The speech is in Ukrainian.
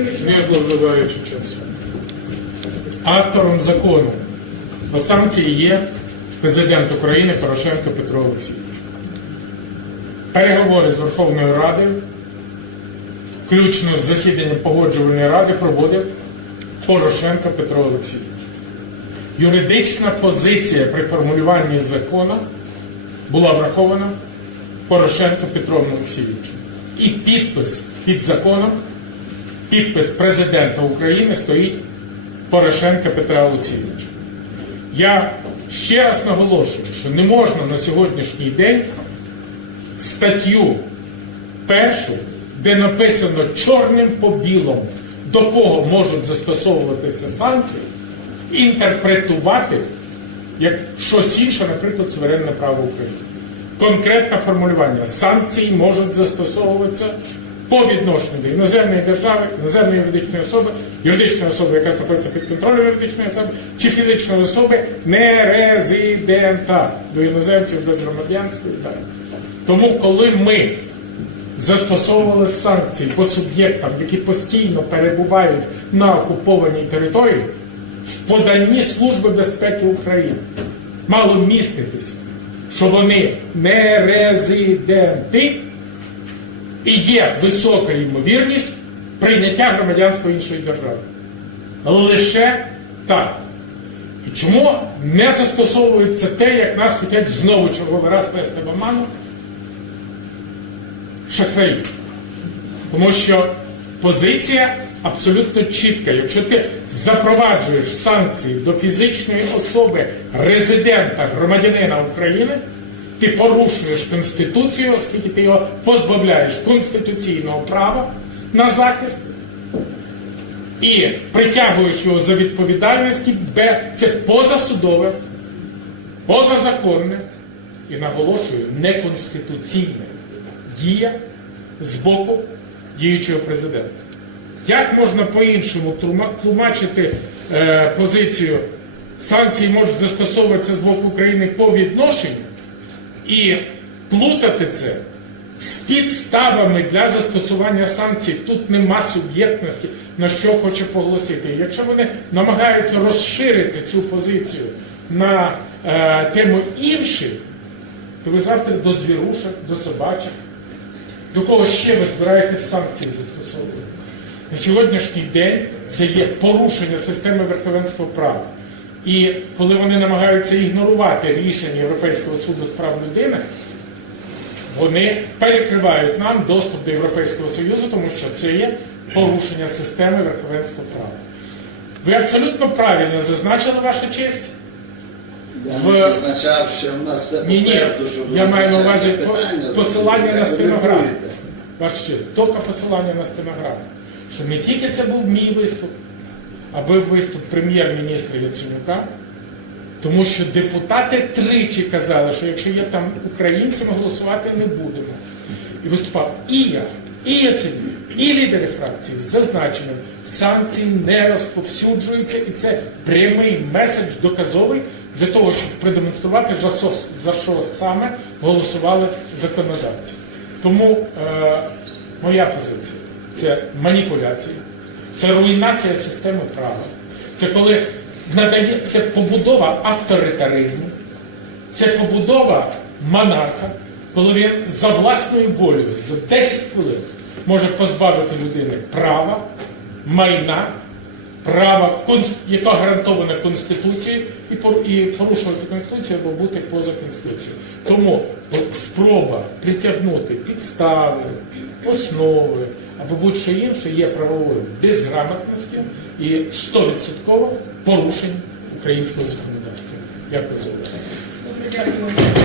не зловживаючи часом. Автором закону про санкції є президент України Порошенко Петро Олексійович. Переговори з Верховною Радою, включно з засіданням погоджувальної ради, проводив Порошенко Петро Олексійович. Юридична позиція при формулюванні закону була врахована Порошенко Петром Олексійовичем. І підпис під законом, підпис президента України стоїть Порошенка Петра Олексійовича. Я ще раз наголошую, що не можна на сьогоднішній день статтю першу, де написано чорним по білому, до кого можуть застосовуватися санкції, інтерпретувати як щось інше, наприклад, суверенне право України. Конкретне формулювання санкції можуть застосовуватися по відношенню до іноземної держави, іноземної юридичної особи, юридичної особи, яка знаходиться під контролем юридичної особи, чи фізичної особи нерезидента до іноземців без громадянства і далі. Тому, коли ми застосовували санкції по суб'єктам, які постійно перебувають на окупованій території, в поданні Служби безпеки України мало міститися, що вони не резиденти і є висока ймовірність прийняття громадянства іншої держави. Лише так. І чому не застосовується те, як нас хочуть знову черговий раз вести в оману? Шахраї. Тому що позиція абсолютно чітка. Якщо ти запроваджуєш санкції до фізичної особи, резидента, громадянина України, ти порушуєш Конституцію, оскільки ти його позбавляєш конституційного права на захист і притягуєш його за відповідальності, бе це позасудове, позазаконне і наголошую, неконституційне дія з боку діючого президента. Як можна по-іншому тлумачити е, позицію санкції можуть застосовуватися з боку України по відношенню і плутати це з підставами для застосування санкцій? Тут нема суб'єктності, на що хоче поголосити. Якщо вони намагаються розширити цю позицію на е, тему інші, то ви завтра до звірушок, до собачок, до кого ще ви збираєтесь санкції застосовувати? На сьогоднішній день це є порушення системи верховенства права. І коли вони намагаються ігнорувати рішення Європейського суду з прав людини, вони перекривають нам доступ до Європейського Союзу, тому що це є порушення системи верховенства права. Ви абсолютно правильно зазначили ваша честь. Я В- не зазначав, що в нас це Ні, попереду, що ви я маю на увазі питання посилання на стенограму. Ваша честь, тільки посилання на стенограму. Що не тільки це був мій виступ, а був виступ прем'єр-міністра Яценюка, тому що депутати тричі казали, що якщо є там українці, ми голосувати не будемо. І виступав і я, і Яценюк, і лідери фракції з зазначенням, санкції не розповсюджуються, і це прямий меседж доказовий для того, щоб продемонструвати, за що, саме голосували законодавці. Тому е, моя позиція це маніпуляція, це руйнація системи права, це коли надає це побудова авторитаризму, це побудова монарха, коли він за власною волею за 10 хвилин може позбавити людини права, майна, права, яка гарантована Конституцією, і порушувати Конституцію або бути поза Конституцією. Тому спроба притягнути підстави, основи або будь-що інше є правовою безграмотності і 100% порушень українського законодавства. Дякую за увагу.